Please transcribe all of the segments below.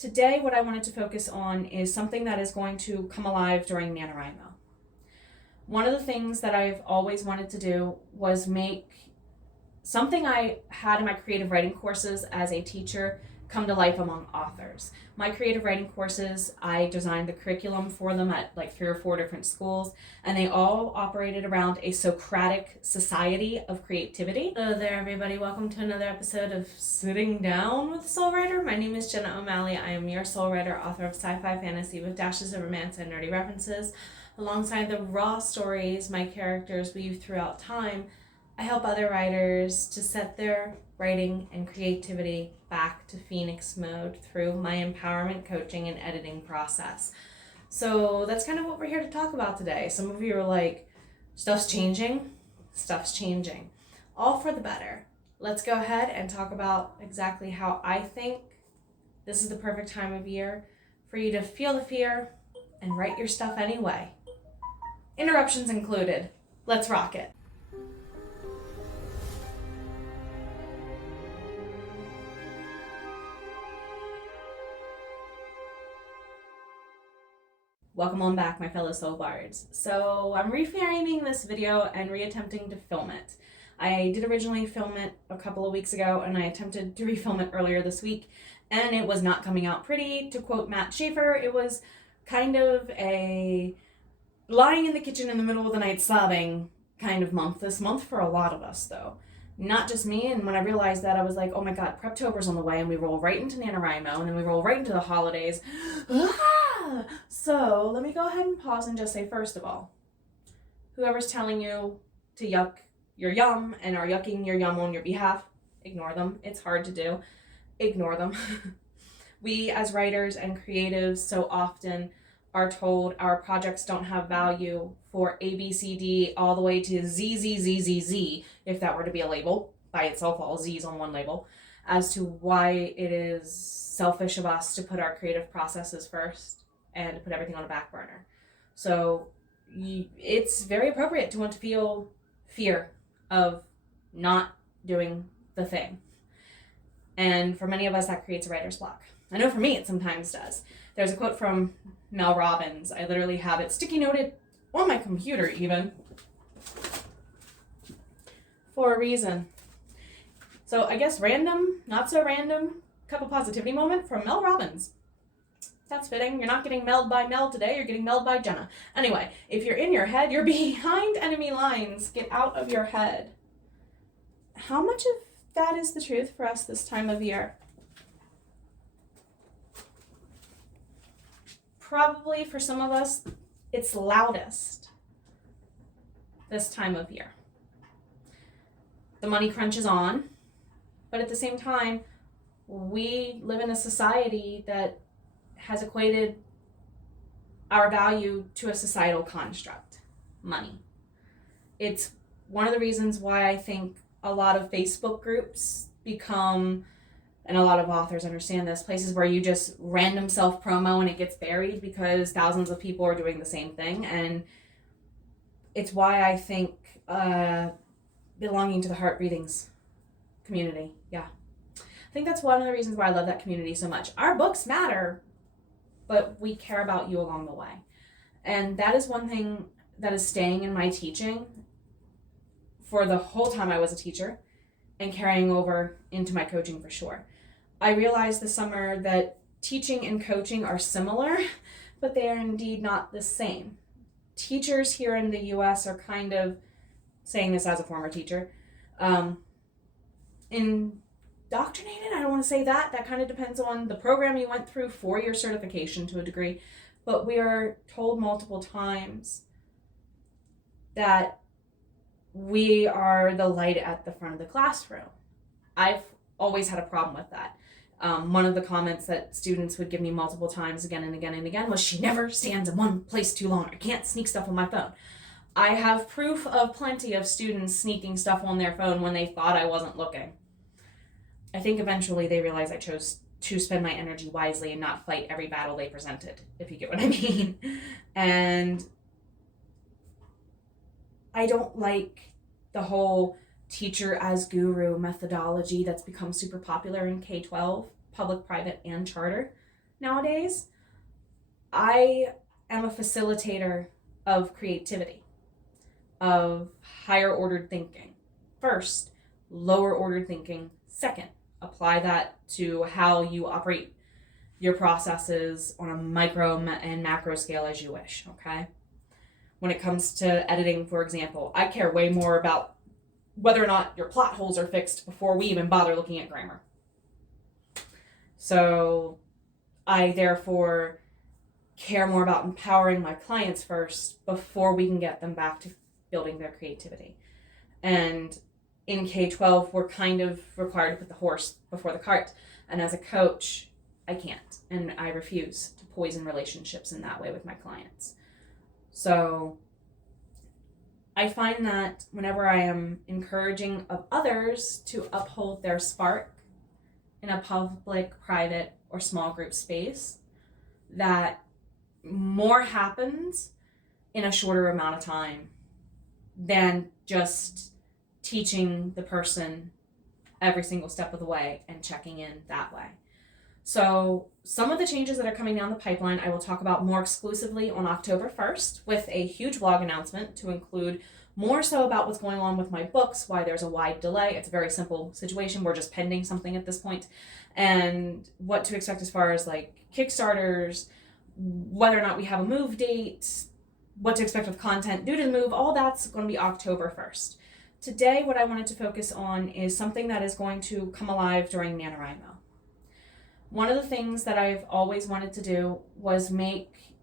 Today, what I wanted to focus on is something that is going to come alive during NaNoWriMo. One of the things that I've always wanted to do was make something I had in my creative writing courses as a teacher come to life among authors. My creative writing courses, I designed the curriculum for them at like 3 or 4 different schools, and they all operated around a Socratic society of creativity. Hello there, everybody. Welcome to another episode of Sitting Down with Soul Writer. My name is Jenna O'Malley. I am your soul writer, author of sci-fi fantasy with dashes of romance and nerdy references. Alongside the raw stories my characters weave throughout time, I help other writers to set their writing and creativity back to Phoenix mode through my empowerment coaching and editing process. So that's kind of what we're here to talk about today. Some of you are like, stuff's changing. All for the better. Let's go ahead and talk about exactly how I think this is the perfect time of year for you to feel the fear and write your stuff anyway. Interruptions included. Let's rock it. Welcome on back, my fellow soul bards. So I'm reframing this video and reattempting to film it. I did originally film it a couple of weeks ago, and I attempted to refilm it earlier this week, and it was not coming out pretty. To quote Matt Schaefer, it was kind of a lying in the kitchen in the middle of the night sobbing kind of month. This month for a lot of us, though. Not just me, and when I realized that, I was like, oh my god, Preptober's on the way, and we roll right into NaNoWriMo, and then we roll right into the holidays. So let me go ahead and pause and just say, first of all, whoever's telling you to yuck your yum and are yucking your yum on your behalf, ignore them. It's hard to do. Ignore them. We as writers and creatives so often are told our projects don't have value for A, B, C, D, all the way to Z, Z, Z, Z, Z, if that were to be a label by itself, all Z's on one label, as to why it is selfish of us to put our creative processes first and to put everything on a back burner. So it's very appropriate to want to feel fear of not doing the thing. And for many of us, that creates a writer's block. I know for me, it sometimes does. There's a quote from Mel Robbins. I literally have it sticky noted on my computer even for a reason. So I guess random, not so random, cup of positivity moment from Mel Robbins. That's fitting. You're not getting melled by Mel today, you're getting melled by Jenna. Anyway, if you're in your head, you're behind enemy lines. Get out of your head. How much of that is the truth for us this time of year? Probably for some of us, it's loudest this time of year. The money crunch is on, but at the same time, we live in a society that has equated our value to a societal construct, money. It's one of the reasons why I think a lot of Facebook groups become, and a lot of authors understand this, places where you just random self-promo and it gets buried because thousands of people are doing the same thing. And it's why I think belonging to the Heart Breathings community, yeah. I think that's one of the reasons why I love that community so much. Our books matter, but we care about you along the way. And that is one thing that is staying in my teaching for the whole time I was a teacher and carrying over into my coaching for sure. I realized this summer that teaching and coaching are similar, but they are indeed not the same. Teachers here in the US are kind of, saying this as a former teacher, indoctrinated, I don't want to say that. That kind of depends on the program you went through for your certification to a degree. But we are told multiple times that we are the light at the front of the classroom. I've always had a problem with that. One of the comments that students would give me multiple times again and again and again was, she never stands in one place too long. I can't sneak stuff on my phone. I have proof of plenty of students sneaking stuff on their phone when they thought I wasn't looking. I think eventually they realized I chose to spend my energy wisely and not fight every battle they presented, if you get what I mean. And I don't like the whole teacher as guru methodology that's become super popular in K-12, public, private, and charter. nowadays. I am a facilitator of creativity, of higher ordered thinking. First, lower ordered thinking. Second, apply that to how you operate your processes on a micro and macro scale as you wish, okay? When it comes to editing, for example, I care way more about whether or not your plot holes are fixed before we even bother looking at grammar. So I therefore care more about empowering my clients first before we can get them back to building their creativity. And in K-12, we're kind of required to put the horse before the cart. And as a coach, I can't. And I refuse to poison relationships in that way with my clients. So I find that whenever I am encouraging of others to uphold their spark in a public, private, or small group space, that more happens in a shorter amount of time than just teaching the person every single step of the way and checking in that way. So some of the changes that are coming down the pipeline, I will talk about more exclusively on October 1st with a huge vlog announcement to include more so about what's going on with my books, why there's a wide delay. It's a very simple situation. We're just pending something at this point, and what to expect as far as like Kickstarters, whether or not we have a move date, what to expect with content due to the move. All that's going to be October 1st. Today, what I wanted to focus on is something that is going to come alive during NaNoWriMo. One of the things that I've always wanted to do was make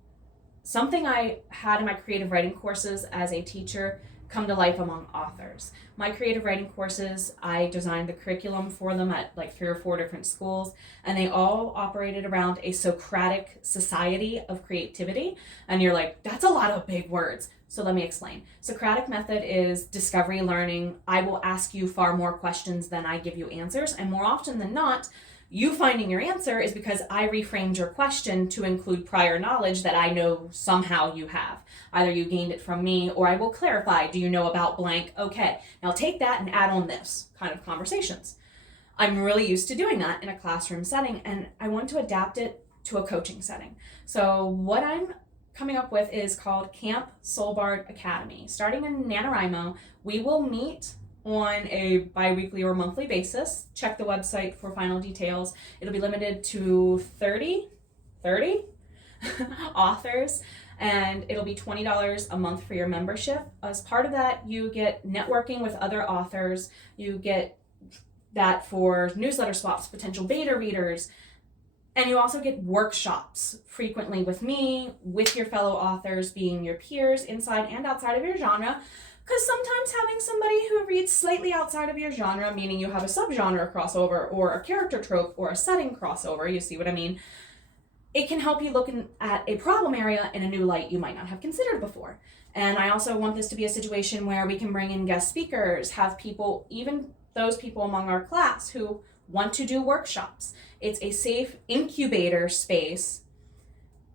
something I had in my creative writing courses as a teacher come to life among authors. My creative writing courses, I designed the curriculum for them at like 3 or 4 different schools, and they all operated around a Socratic society of creativity. And you're like, that's a lot of big words. So let me explain. Socratic method is discovery learning. I will ask you far more questions than I give you answers, and more often than not, you finding your answer is because I reframed your question to include prior knowledge that I know somehow you have. Either you gained it from me, or I will clarify, do you know about blank? Okay, now take that and add on this kind of conversations. I'm really used to doing that in a classroom setting, and I want to adapt it to a coaching setting. So what I'm coming up with is called Camp Soulbard Academy. Starting in NaNoWriMo, we will meet on a bi-weekly or monthly basis. Check the website for final details. It'll be limited to 30 authors, and it'll be $20 a month for your membership. As part of that, you get networking with other authors. You get that for newsletter swaps, potential beta readers, and you also get workshops frequently with me, with your fellow authors, being your peers inside and outside of your genre. Because sometimes having somebody who reads slightly outside of your genre, meaning you have a subgenre crossover or a character trope or a setting crossover, you see what I mean? It can help you look at a problem area in a new light you might not have considered before. And I also want this to be a situation where we can bring in guest speakers, have people, even those people among our class who want to do workshops. It's a safe incubator space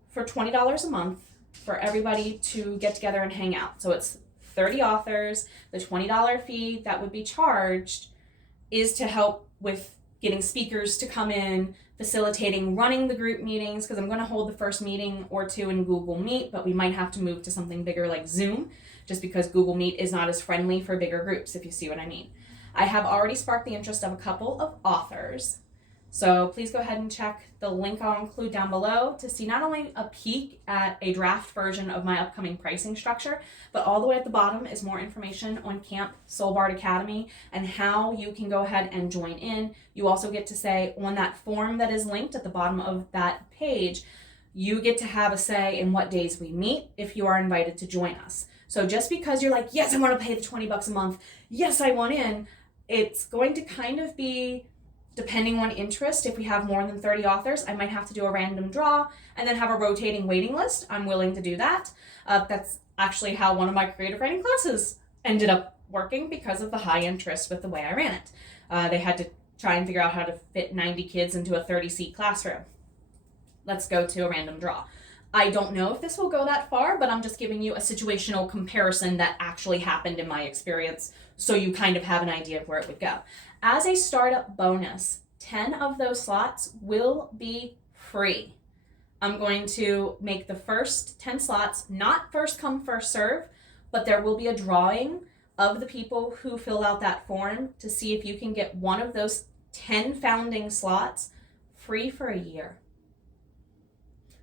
for $20 a month for everybody to get together and hang out. So it's 30 authors. The $20 fee that would be charged is to help with getting speakers to come in, facilitating running the group meetings, because I'm going to hold the first meeting or two in Google Meet, but we might have to move to something bigger like Zoom, just because Google Meet is not as friendly for bigger groups, if you see what I mean. I have already sparked the interest of a couple of authors, so please go ahead and check the link I'll include down below to see not only a peek at a draft version of my upcoming pricing structure, but all the way at the bottom is more information on Camp Soulbard Academy and how you can go ahead and join in. You also get to say on that form that is linked at the bottom of that page, you get to have a say in what days we meet if you are invited to join us. So just because you're like, yes, I want to pay the $20 a month, yes, I want in, it's going to kind of be depending on interest. If we have more than 30 authors, I might have to do a random draw and then have a rotating waiting list. I'm willing to do that. That's actually how one of my creative writing classes ended up working because of the high interest with the way I ran it. They had to try and figure out how to fit 90 kids into a 30-seat classroom. Let's go to a random draw. I don't know if this will go that far, but I'm just giving you a situational comparison that actually happened in my experience, so you kind of have an idea of where it would go. As a startup bonus, 10 of those slots will be free. I'm going to make the first 10 slots, not first come, first serve, but there will be a drawing of the people who fill out that form to see if you can get one of those 10 founding slots free for a year.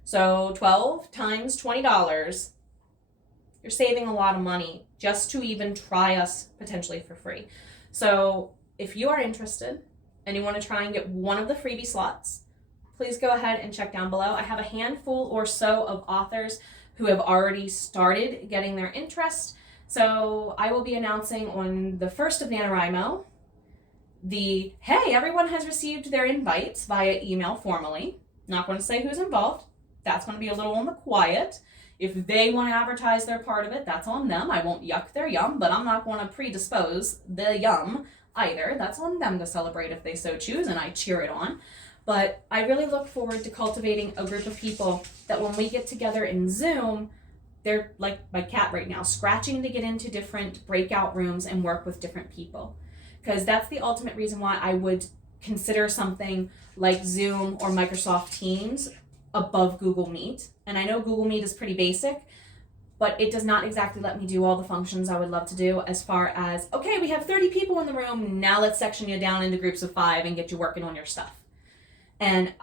So 12 times $20, you're saving a lot of money just to even try us potentially for free. So if you are interested and you want to try and get one of the freebie slots, please go ahead and check down below. I have a handful or so of authors who have already started getting their interest. So I will be announcing on the 1st of NaNoWriMo hey, everyone has received their invites via email formally. Not going to say who's involved. That's going to be a little on the quiet. If they want to advertise their part of it, that's on them. I won't yuck their yum, but I'm not going to predispose the yum either. That's on them to celebrate if they so choose, and I cheer it on. But I really look forward to cultivating a group of people that when we get together in Zoom, they're like my cat right now, scratching to get into different breakout rooms and work with different people. Because that's the ultimate reason why I would consider something like Zoom or Microsoft Teams above Google Meet. And I know Google Meet is pretty basic, but it does not exactly let me do all the functions I would love to do as far as, okay, we have 30 people in the room, now let's section you down into groups of 5 and get you working on your stuff. And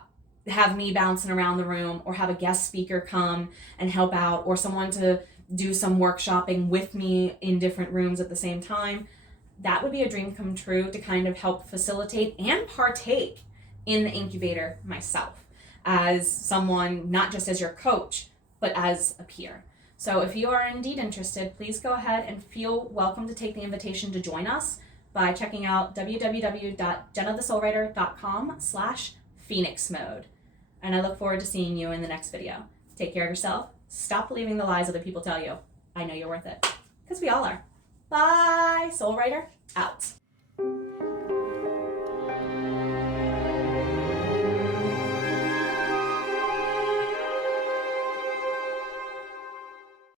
have me bouncing around the room, or have a guest speaker come and help out, or someone to do some workshopping with me in different rooms at the same time. That would be a dream come true to kind of help facilitate and partake in the incubator myself as someone, not just as your coach, but as a peer. So if you are indeed interested, please go ahead and feel welcome to take the invitation to join us by checking out www.jennathesoulwriter.com/Phoenix mode. And I look forward to seeing you in the next video. Take care of yourself. Stop believing the lies other people tell you. I know you're worth it. Because we all are. Bye. Soul Writer, out.